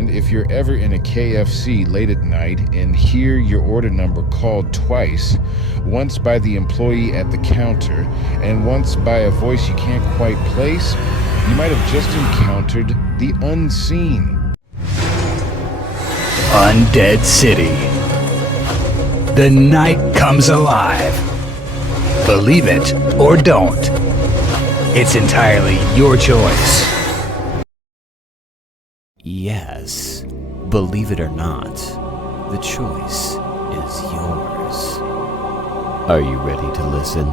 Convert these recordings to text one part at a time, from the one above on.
And if you're ever in a KFC late at night and hear your order number called twice, once by the employee at the counter and once by a voice you can't quite place, you might have just encountered the unseen. Undead City. The night comes alive. Believe it or don't. It's entirely your choice. Yes, believe it or not, the choice is yours. Are you ready to listen?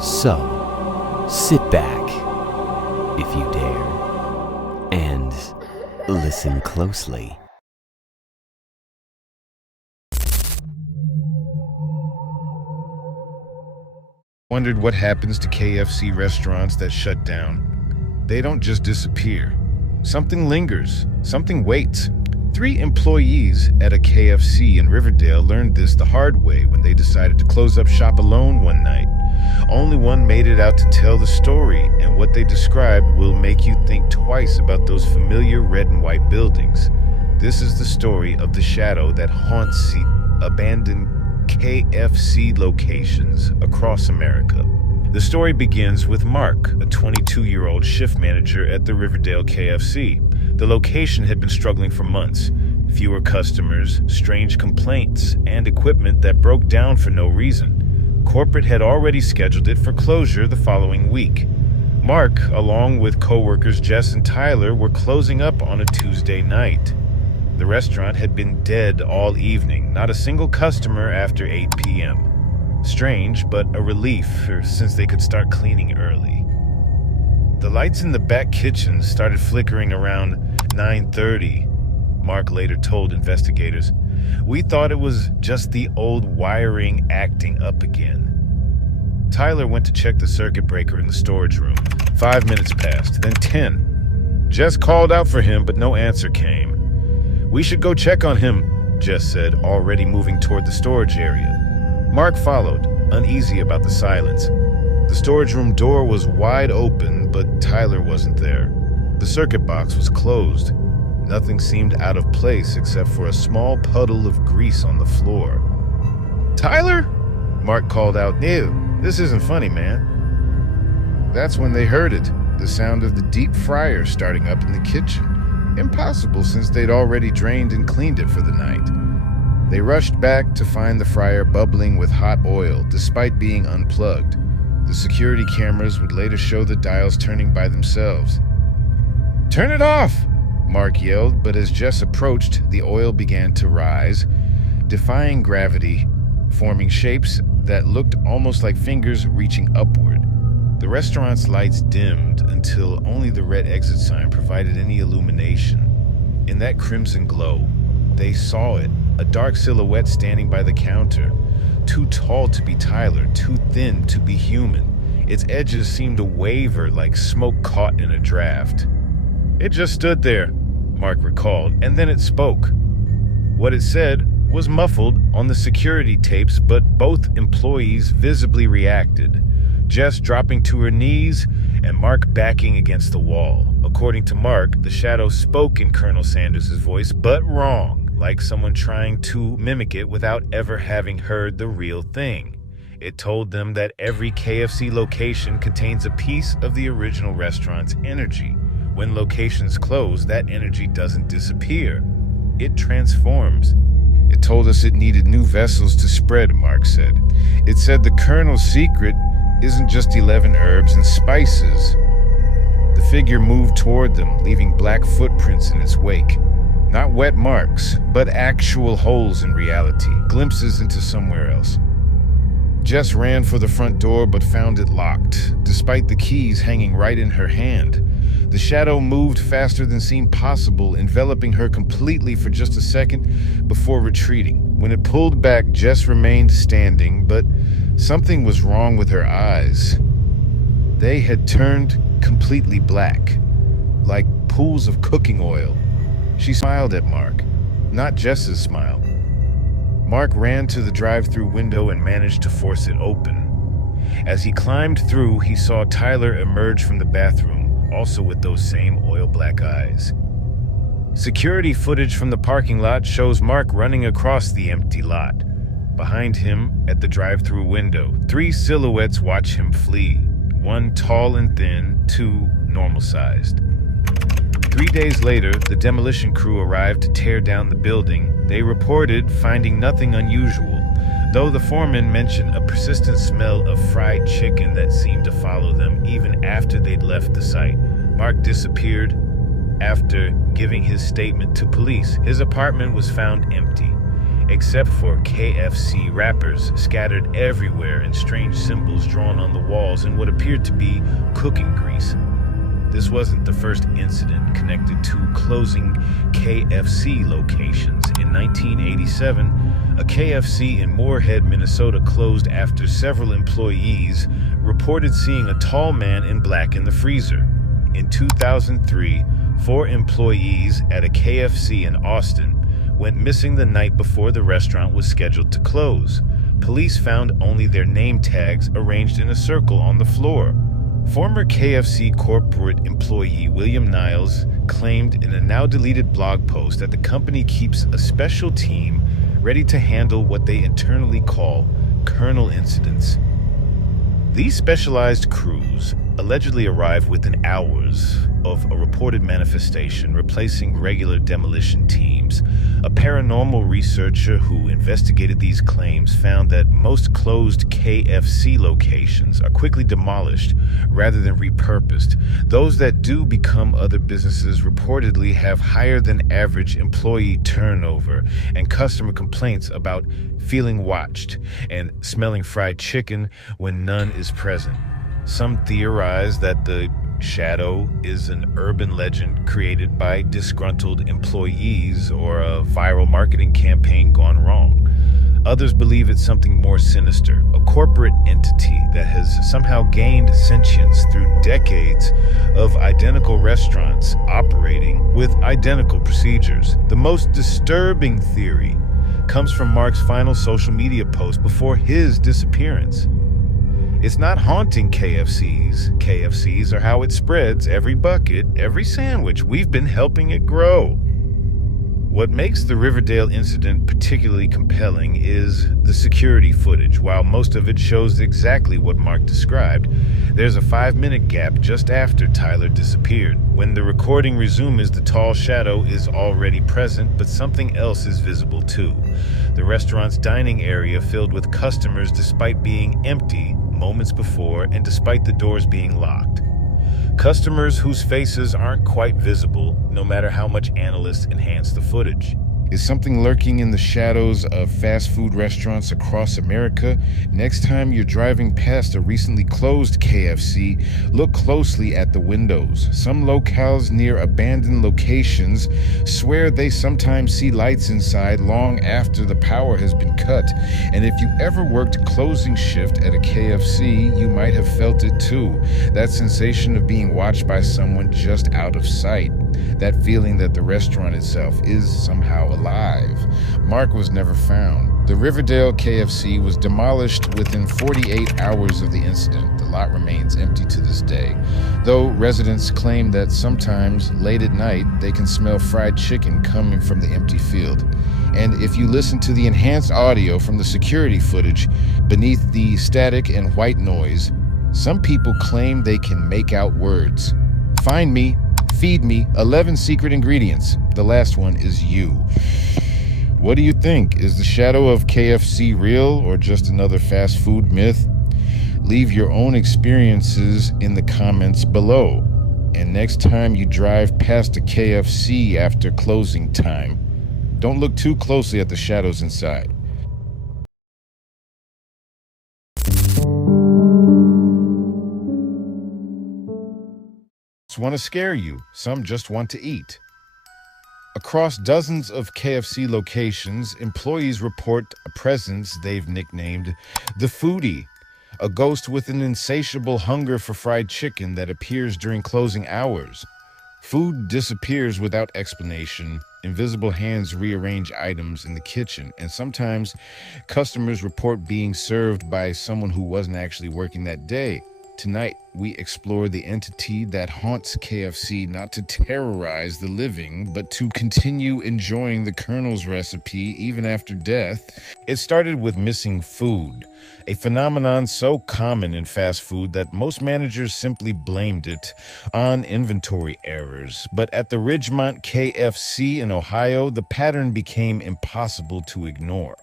So, sit back, if you dare, and listen closely. Wondered what happens to KFC restaurants that shut down. They don't just disappear. Something lingers, something waits. 3 employees at a KFC in Riverdale learned this the hard way when they decided to close up shop alone one night. Only one made it out to tell the story, and what they described will make you think twice about those familiar red and white buildings. This is the story of the shadow that haunts the abandoned KFC locations across America. The story begins with Mark, a 22-year-old shift manager at the Riverdale KFC. The location had been struggling for months. Fewer customers, strange complaints, and equipment that broke down for no reason. Corporate had already scheduled it for closure the following week. Mark, along with co-workers Jess and Tyler, were closing up on a Tuesday night. The restaurant had been dead all evening, not a single customer after 8 p.m. Strange, but a relief since they could start cleaning early. The lights in the back kitchen started flickering around 9:30, Mark later told investigators. We thought it was just the old wiring acting up again. Tyler went to check the circuit breaker in the storage room. 5 minutes passed, then 10. Jess called out for him, but no answer came. We should go check on him, Jess said, already moving toward the storage area. Mark followed, uneasy about the silence. The storage room door was wide open, but Tyler wasn't there. The circuit box was closed. Nothing seemed out of place except for a small puddle of grease on the floor. Tyler? Mark called out, Ew, this isn't funny, man. That's when they heard it, the sound of the deep fryer starting up in the kitchen. Impossible since they'd already drained and cleaned it for the night. They rushed back to find the fryer bubbling with hot oil, despite being unplugged. The security cameras would later show the dials turning by themselves. Turn it off, Mark yelled, but as Jess approached, the oil began to rise, defying gravity, forming shapes that looked almost like fingers reaching upward. The restaurant's lights dimmed until only the red exit sign provided any illumination. In that crimson glow, they saw it, a dark silhouette standing by the counter. Too tall to be Tyler, too thin to be human. Its edges seemed to waver like smoke caught in a draft. It just stood there, Mark recalled, and then it spoke. What it said was muffled on the security tapes, but both employees visibly reacted. Jess dropping to her knees and Mark backing against the wall. According to Mark, the shadow spoke in Colonel Sanders' voice, but wrong, like someone trying to mimic it without ever having heard the real thing. It told them that every KFC location contains a piece of the original restaurant's energy. When locations close, that energy doesn't disappear. It transforms. It told us it needed new vessels to spread, Mark said. It said the Colonel's secret isn't just 11 herbs and spices. The figure moved toward them, leaving black footprints in its wake. Not wet marks, but actual holes in reality, glimpses into somewhere else. Jess ran for the front door but found it locked, despite the keys hanging right in her hand. The shadow moved faster than seemed possible, enveloping her completely for just a second before retreating. When it pulled back, Jess remained standing, but something was wrong with her eyes. They had turned completely black, like pools of cooking oil. She smiled at Mark, not Jess's smile. Mark ran to the drive-through window and managed to force it open. As he climbed through, he saw Tyler emerge from the bathroom, also with those same oil-black eyes. Security footage from the parking lot shows Mark running across the empty lot. Behind him, at the drive-thru window, 3 silhouettes watch him flee. 1 tall and thin, 2 normal-sized. 3 days later, the demolition crew arrived to tear down the building. They reported finding nothing unusual, though the foreman mentioned a persistent smell of fried chicken that seemed to follow them even after they'd left the site. Mark disappeared after giving his statement to police. His apartment was found empty, except for KFC wrappers scattered everywhere and strange symbols drawn on the walls and what appeared to be cooking grease. This wasn't the first incident connected to closing KFC locations. In 1987, a KFC in Moorhead, Minnesota closed after several employees reported seeing a tall man in black in the freezer. In 2003, 4 employees at a KFC in Austin went missing the night before the restaurant was scheduled to close. Police found only their name tags arranged in a circle on the floor. Former KFC corporate employee William Niles claimed in a now-deleted blog post that the company keeps a special team ready to handle what they internally call Colonel incidents. These specialized crews allegedly arrive within hours of a reported manifestation, replacing regular demolition teams. A paranormal researcher who investigated these claims found that most closed KFC locations are quickly demolished rather than repurposed. Those that do become other businesses reportedly have higher than average employee turnover and customer complaints about feeling watched and smelling fried chicken when none is present. Some theorize that the shadow is an urban legend created by disgruntled employees or a viral marketing campaign gone wrong. Others believe it's something more sinister, a corporate entity that has somehow gained sentience through decades of identical restaurants operating with identical procedures. The most disturbing theory comes from Mark's final social media post before his disappearance. It's not haunting KFCs. KFCs are how it spreads every bucket, every sandwich. We've been helping it grow. What makes the Riverdale incident particularly compelling is the security footage. While most of it shows exactly what Mark described, there's a 5-minute gap just after Tyler disappeared. When the recording resumes, the tall shadow is already present, but something else is visible too. The restaurant's dining area filled with customers despite being empty moments before and despite the doors being locked. Customers whose faces aren't quite visible, no matter how much analysts enhance the footage. Is something lurking in the shadows of fast food restaurants across America? Next time you're driving past a recently closed KFC, look closely at the windows. Some locales near abandoned locations swear they sometimes see lights inside long after the power has been cut. And if you ever worked closing shift at a KFC, you might have felt it too. That sensation of being watched by someone just out of sight. That feeling that the restaurant itself is somehow alive. Mark was never found. The Riverdale KFC was demolished within 48 hours of the incident. The lot remains empty to this day, though residents claim that sometimes, late at night, they can smell fried chicken coming from the empty field. And if you listen to the enhanced audio from the security footage beneath the static and white noise, some people claim they can make out words. Find me. Feed me 11 secret ingredients. The last one is you. What do you think? Is the shadow of KFC real or just another fast food myth? Leave your own experiences in the comments below. And next time you drive past a KFC after closing time, don't look too closely at the shadows inside. Want to scare you, some just want to eat. Across dozens of KFC locations, employees report a presence they've nicknamed the Foodie, a ghost with an insatiable hunger for fried chicken that appears during closing hours. Food disappears without explanation, invisible hands rearrange items in the kitchen, and sometimes customers report being served by someone who wasn't actually working that day. Tonight, we explore the entity that haunts KFC not to terrorize the living, but to continue enjoying the Colonel's recipe even after death. It started with missing food, a phenomenon so common in fast food that most managers simply blamed it on inventory errors. But at the Ridgemont KFC in Ohio, the pattern became impossible to ignore.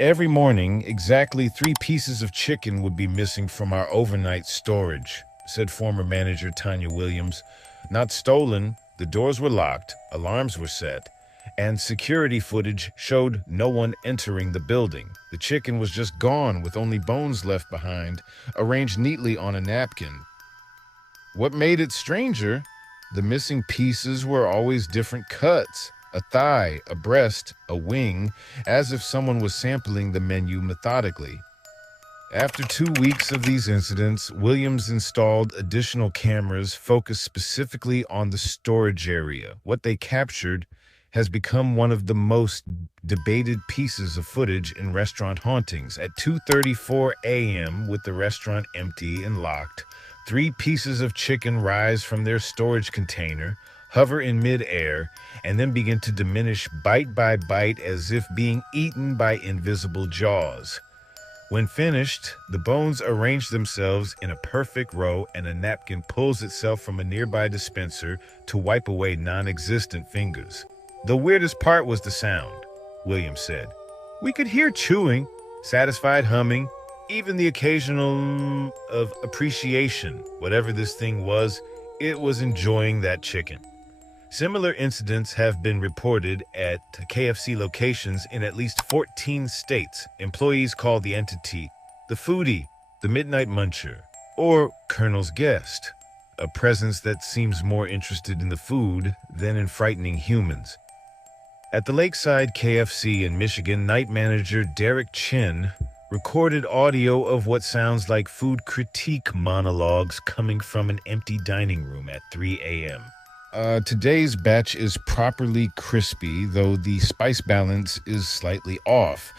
Every morning, exactly 3 pieces of chicken would be missing from our overnight storage, said former manager Tanya Williams. Not stolen, the doors were locked, alarms were set, and security footage showed no one entering the building. The chicken was just gone with only bones left behind, arranged neatly on a napkin. What made it stranger? The missing pieces were always different cuts. A thigh, a breast, a wing, as if someone was sampling the menu methodically. After 2 weeks of these incidents, Williams installed additional cameras focused specifically on the storage area. What they captured has become one of the most debated pieces of footage in restaurant hauntings. At 2:34 a.m., with the restaurant empty and locked, 3 pieces of chicken rise from their storage container, hover in mid-air, and then begin to diminish bite by bite as if being eaten by invisible jaws. When finished, the bones arrange themselves in a perfect row and a napkin pulls itself from a nearby dispenser to wipe away non-existent fingers. The weirdest part was the sound, Williams said. We could hear chewing, satisfied humming, even the occasional of appreciation. Whatever this thing was, it was enjoying that chicken. Similar incidents have been reported at KFC locations in at least 14 states. Employees call the entity the Foodie, the Midnight Muncher, or Colonel's Guest, a presence that seems more interested in the food than in frightening humans. At the Lakeside KFC in Michigan, night manager Derek Chin recorded audio of what sounds like food critique monologues coming from an empty dining room at 3 a.m. Today's batch is properly crispy, though the spice balance is slightly off.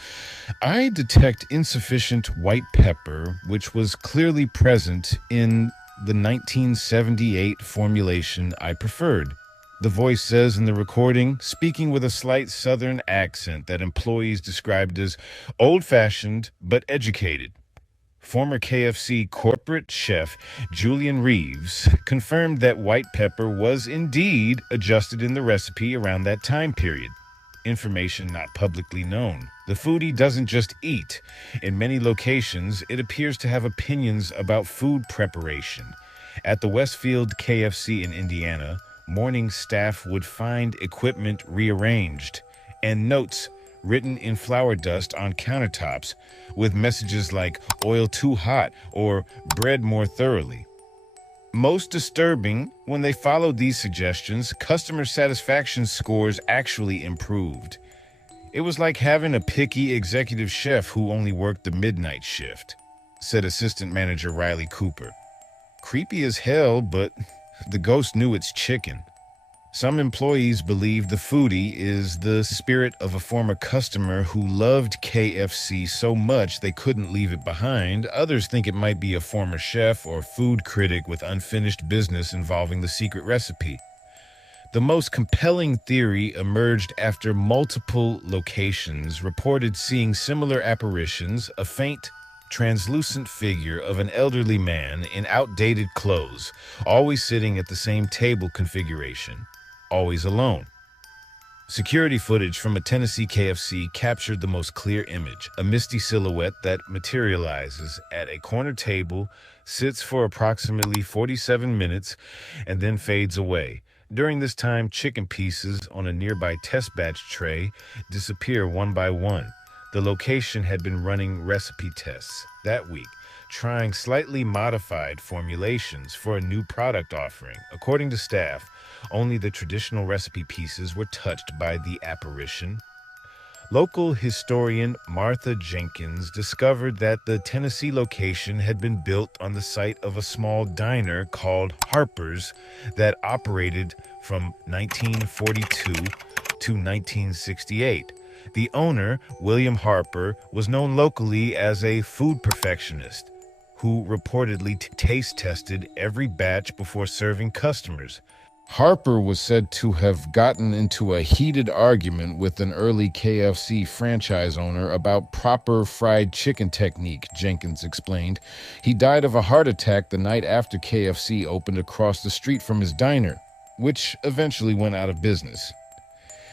I detect insufficient white pepper, which was clearly present in the 1978 formulation I preferred. The voice says in the recording, speaking with a slight southern accent that employees described as old-fashioned but educated. Former KFC corporate chef Julian Reeves confirmed that white pepper was indeed adjusted in the recipe around that time period. Information not publicly known. The foodie doesn't just eat. In many locations, it appears to have opinions about food preparation. At the Westfield KFC in Indiana, morning staff would find equipment rearranged and notes written in flour dust on countertops with messages like oil too hot or bread more thoroughly. Most disturbing, when they followed these suggestions, customer satisfaction scores actually improved. It was like having a picky executive chef who only worked the midnight shift, said assistant manager Riley Cooper. Creepy as hell, but the ghost knew its chicken. Some employees believe the foodie is the spirit of a former customer who loved KFC so much they couldn't leave it behind. Others think it might be a former chef or food critic with unfinished business involving the secret recipe. The most compelling theory emerged after multiple locations reported seeing similar apparitions, a faint, translucent figure of an elderly man in outdated clothes, always sitting at the same table configuration. Always alone. Security footage from a Tennessee KFC captured the most clear image, a misty silhouette that materializes at a corner table, sits for approximately 47 minutes, and then fades away. During this time, chicken pieces on a nearby test batch tray disappear one by one. The location had been running recipe tests that week, trying slightly modified formulations for a new product offering. According to staff, only the traditional recipe pieces were touched by the apparition. Local historian Martha Jenkins discovered that the Tennessee location had been built on the site of a small diner called Harper's that operated from 1942 to 1968. The owner, William Harper, was known locally as a food perfectionist who reportedly taste tested every batch before serving customers. Harper was said to have gotten into a heated argument with an early KFC franchise owner about proper fried chicken technique, Jenkins explained. He died of a heart attack the night after KFC opened across the street from his diner, which eventually went out of business.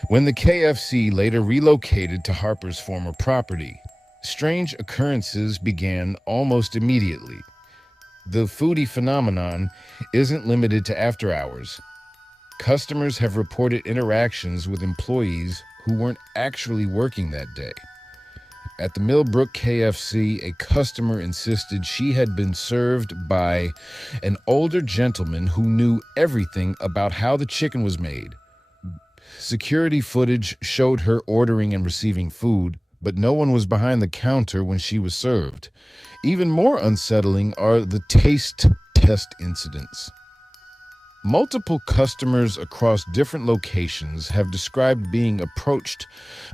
When the KFC later relocated to Harper's former property, strange occurrences began almost immediately. The foodie phenomenon isn't limited to after hours. Customers have reported interactions with employees who weren't actually working that day. At the Millbrook KFC, a customer insisted she had been served by an older gentleman who knew everything about how the chicken was made. Security footage showed her ordering and receiving food, but no one was behind the counter when she was served. Even more unsettling are the taste test incidents. Multiple customers across different locations have described being approached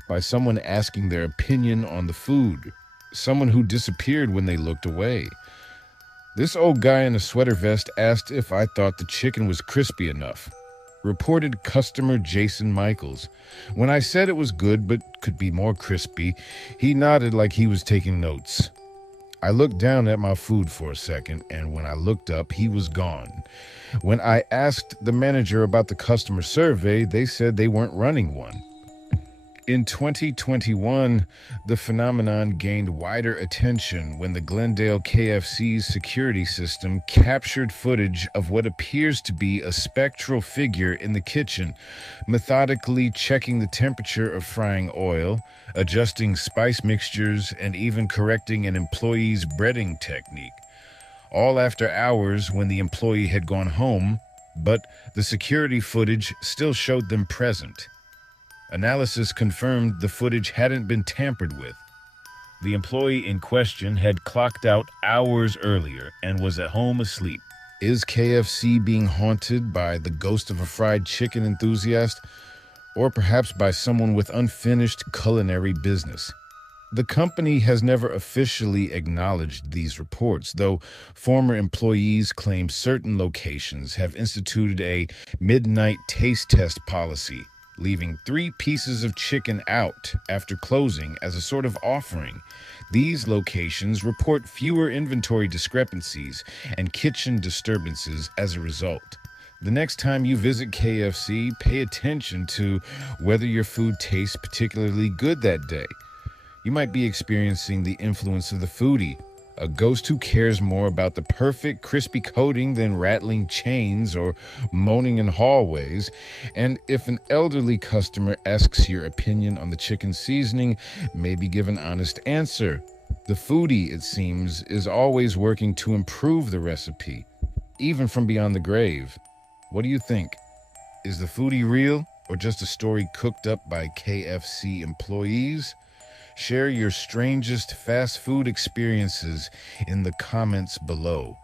by someone asking their opinion on the food, someone who disappeared when they looked away. This old guy in a sweater vest asked if I thought the chicken was crispy enough, reported customer Jason Michaels. When I said it was good but could be more crispy, he nodded like he was taking notes. I looked down at my food for a second, and when I looked up, he was gone. When I asked the manager about the customer survey, they said they weren't running one. In 2021, the phenomenon gained wider attention when the Glendale KFC's security system captured footage of what appears to be a spectral figure in the kitchen, methodically checking the temperature of frying oil, adjusting spice mixtures, and even correcting an employee's breading technique. All after hours when the employee had gone home, but the security footage still showed them present. Analysis confirmed the footage hadn't been tampered with. The employee in question had clocked out hours earlier and was at home asleep. Is KFC being haunted by the ghost of a fried chicken enthusiast, or perhaps by someone with unfinished culinary business? The company has never officially acknowledged these reports, though former employees claim certain locations have instituted a midnight taste test policy, leaving 3 pieces of chicken out after closing as a sort of offering. These locations report fewer inventory discrepancies and kitchen disturbances as a result. The next time you visit KFC, pay attention to whether your food tastes particularly good that day. You might be experiencing the influence of the foodie, a ghost who cares more about the perfect crispy coating than rattling chains or moaning in hallways. And if an elderly customer asks your opinion on the chicken seasoning, maybe give an honest answer. The foodie, it seems, is always working to improve the recipe, even from beyond the grave. What do you think? Is the foodie real or just a story cooked up by KFC employees? Share your strangest fast food experiences in the comments below.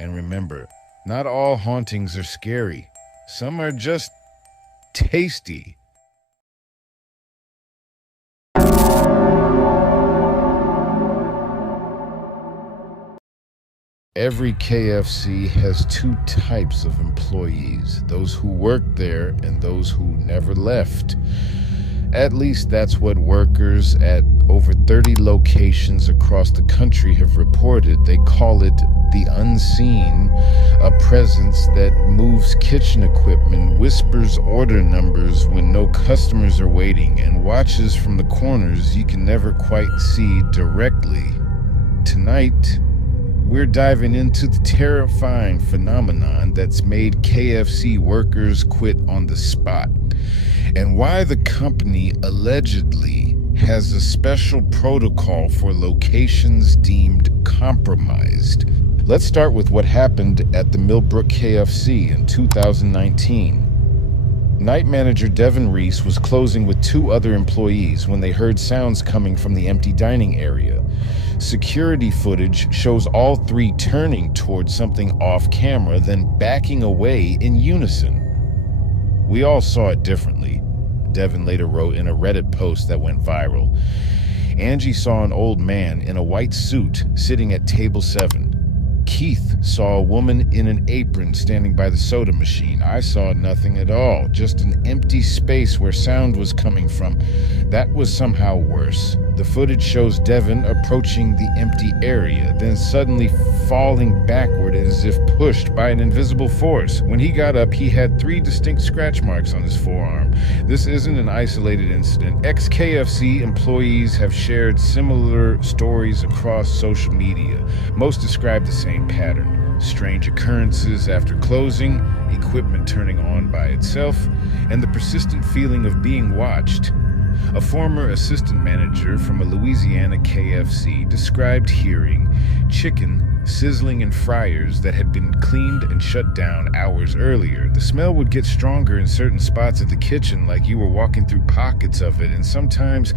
And remember, not all hauntings are scary. Some are just tasty. Every KFC has 2 types of employees, those who worked there and those who never left. At least that's what workers at over 30 locations across the country have reported. They call it the unseen, a presence that moves kitchen equipment, whispers order numbers when no customers are waiting, and watches from the corners you can never quite see directly. Tonight, we're diving into the terrifying phenomenon that's made KFC workers quit on the spot, and why the company allegedly has a special protocol for locations deemed compromised. Let's start with what happened at the Millbrook KFC in 2019. Night manager Devin Reese was closing with 2 other employees when they heard sounds coming from the empty dining area. Security footage shows all 3 turning towards something off camera, then backing away in unison. We all saw it differently, Devin later wrote in a Reddit post that went viral. Angie saw an old man in a white suit sitting at table 7. Keith saw a woman in an apron standing by the soda machine. I saw nothing at all, just an empty space where sound was coming from. That was somehow worse. The footage shows Devin approaching the empty area, then suddenly falling backward as if pushed by an invisible force. When he got up, he had 3 distinct scratch marks on his forearm. This isn't an isolated incident. Ex-KFC employees have shared similar stories across social media. Most describe the same pattern: strange occurrences after closing, equipment turning on by itself, and the persistent feeling of being watched. A former assistant manager from a Louisiana KFC described hearing chicken sizzling in fryers that had been cleaned and shut down hours earlier. The smell would get stronger in certain spots of the kitchen, like you were walking through pockets of it, and sometimes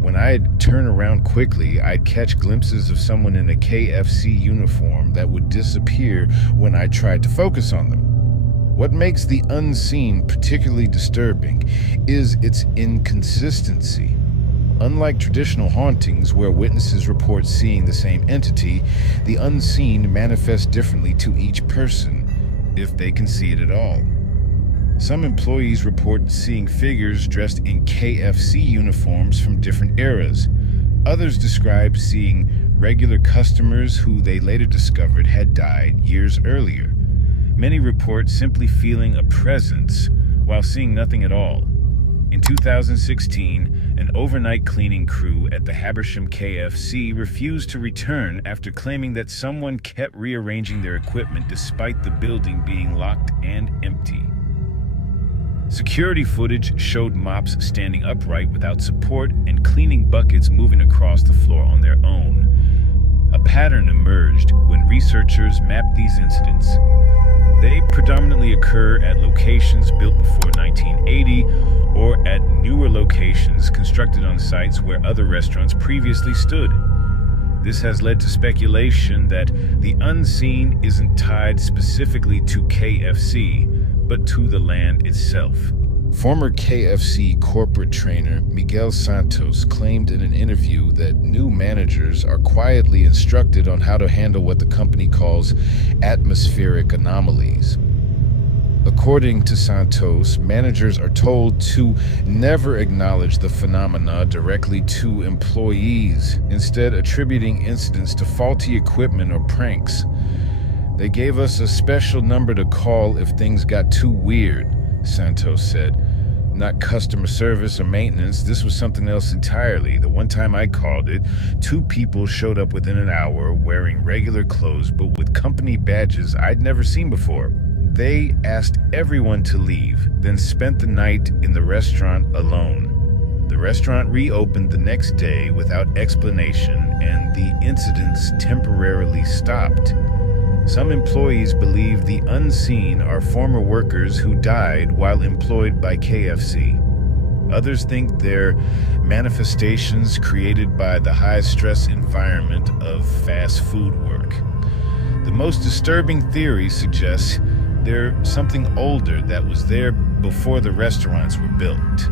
when I'd turn around quickly, I'd catch glimpses of someone in a KFC uniform that would disappear when I tried to focus on them. What makes the unseen particularly disturbing is its inconsistency. Unlike traditional hauntings where witnesses report seeing the same entity, the unseen manifests differently to each person, if they can see it at all. Some employees report seeing figures dressed in KFC uniforms from different eras. Others describe seeing regular customers who they later discovered had died years earlier. Many report simply feeling a presence while seeing nothing at all. In 2016, an overnight cleaning crew at the Habersham KFC refused to return after claiming that someone kept rearranging their equipment despite the building being locked and empty. Security footage showed mops standing upright without support and cleaning buckets moving across the floor on their own. A pattern emerged when researchers mapped these incidents. They predominantly occur at locations built before 1980 or at newer locations constructed on sites where other restaurants previously stood. This has led to speculation that the unseen isn't tied specifically to KFC, but to the land itself. Former KFC corporate trainer Miguel Santos claimed in an interview that new managers are quietly instructed on how to handle what the company calls atmospheric anomalies. According to Santos, managers are told to never acknowledge the phenomena directly to employees, instead attributing incidents to faulty equipment or pranks. They gave us a special number to call if things got too weird, Santos said. Not customer service or maintenance, this was something else entirely. The one time I called it, 2 people showed up within an hour wearing regular clothes but with company badges I'd never seen before. They asked everyone to leave, then spent the night in the restaurant alone. The restaurant reopened the next day without explanation, and the incidents temporarily stopped. Some employees believe the unseen are former workers who died while employed by KFC. Others think they're manifestations created by the high-stress environment of fast food work. The most disturbing theory suggests there's something older that was there before the restaurants were built.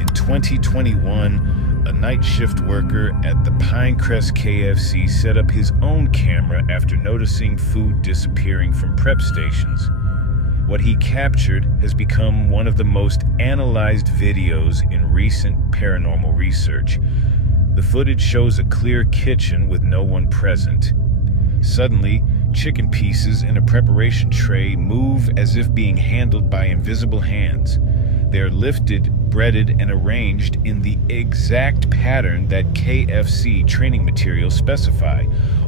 In 2021, a night shift worker at the Pinecrest KFC set up his own camera after noticing food disappearing from prep stations. What he captured has become one of the most analyzed videos in recent paranormal research. The footage shows a clear kitchen with no one present. Suddenly, chicken pieces in a preparation tray move as if being handled by invisible hands. They're lifted, breaded, and arranged in the exact pattern that KFC training materials specify,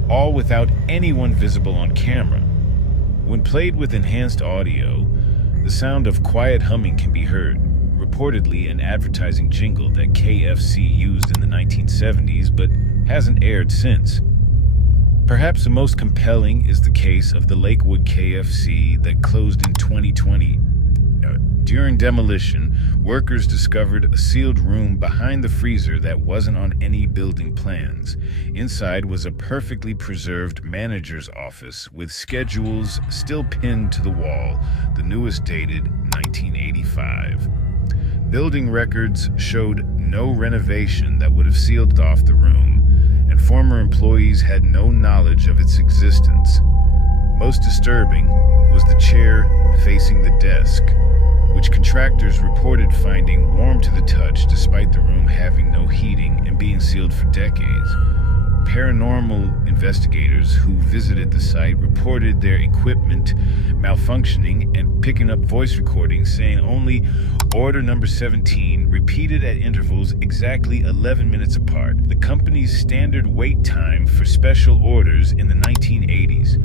all without anyone visible on camera. When played with enhanced audio, the sound of quiet humming can be heard, reportedly an advertising jingle that KFC used in the 1970s but hasn't aired since. Perhaps the most compelling is the case of the Lakewood KFC that closed in 2020. During demolition, workers discovered a sealed room behind the freezer that wasn't on any building plans. Inside was a perfectly preserved manager's office with schedules still pinned to the wall, the newest dated 1985. Building records showed no renovation that would have sealed off the room, and former employees had no knowledge of its existence. Most disturbing was the chair facing the desk, which contractors reported finding warm to the touch despite the room having no heating and being sealed for decades. Paranormal investigators who visited the site reported their equipment malfunctioning and picking up voice recordings saying only order number 17 repeated at intervals exactly 11 minutes apart, the company's standard wait time for special orders in the 1980s.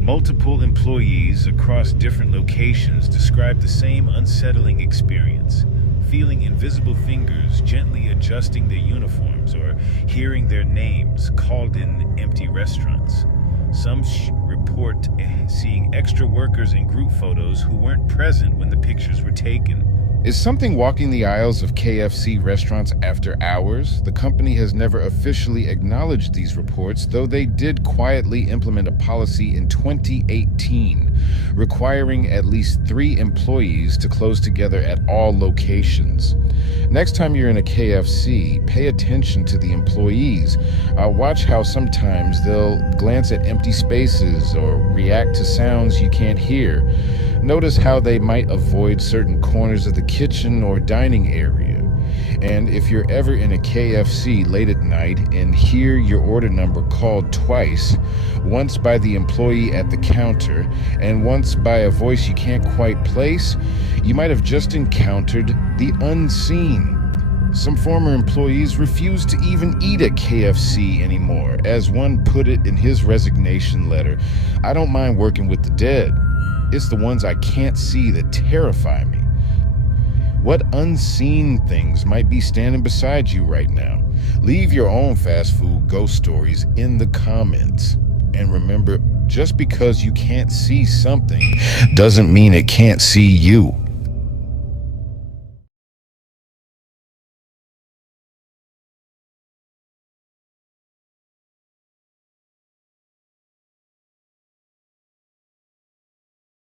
Multiple employees across different locations described the same unsettling experience, feeling invisible fingers gently adjusting their uniforms or hearing their names called in empty restaurants. Some report seeing extra workers in group photos who weren't present when the pictures were taken. Is something walking the aisles of KFC restaurants after hours? The company has never officially acknowledged these reports, though they did quietly implement a policy in 2018, requiring at least 3 employees to close together at all locations. Next time you're in a KFC, pay attention to the employees. Watch how sometimes they'll glance at empty spaces or react to sounds you can't hear. Notice how they might avoid certain corners of the kitchen or dining area. And if you're ever in a KFC late at night and hear your order number called twice, once by the employee at the counter and once by a voice you can't quite place, you might have just encountered the unseen. Some former employees refuse to even eat at KFC anymore. As one put it in his resignation letter, "I don't mind working with the dead. It's the ones I can't see that terrify me." What unseen things might be standing beside you right now? Leave your own fast food ghost stories in the comments. And remember, just because you can't see something doesn't mean it can't see you.